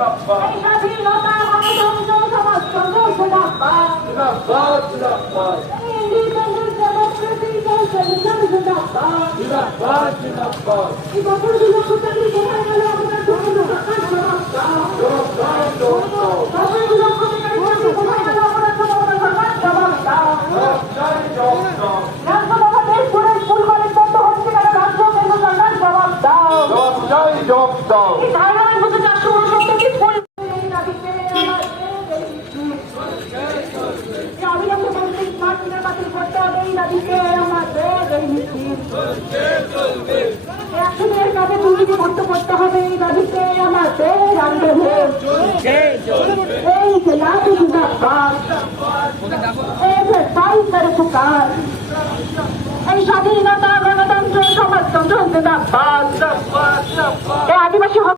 এই স্বাধীনতা গণতন্ত্র সমাজতন্ত্র জিন্দাবাদ জিন্দাবাদ জিন্দাবাদ ইন্ডিপেন্ডেন্ট ডেমোক্রেসি সোশ্যালিজম জিন্দাবাদ জিন্দাবাদ জিন্দাবাদ এই বছরগুলো কোথায় কোথায় গেল আমাদের জন্য সরকার জবাব দাও বছরগুলো কোথায় গেল আমাদের জন্য সরকার জবাব দাও রাজ্যসভা দেশ ঘুরে স্কুল কলেজ বন্ধ হচ্ছে কেন রাজ্য কেন্দ্র সরকার জবাব দাও এই ধারণায় বুঝে 469টি স্কুল অবিলম্বে বলছি স্মার্ট মিটার বাতিল করতে হবে এই দাবিতে আমাদের এই মিছিল 100 দিনের কাজে দুর্নীতি মুক্ত করতে হবে এই দাবিতে আমাদের আন্দোলন এই জেলাতে জিন্দাবাদ পুকার এই স্বাধীনতা গণতন্ত্র সমাজতন্ত্র জিন্দাবাদ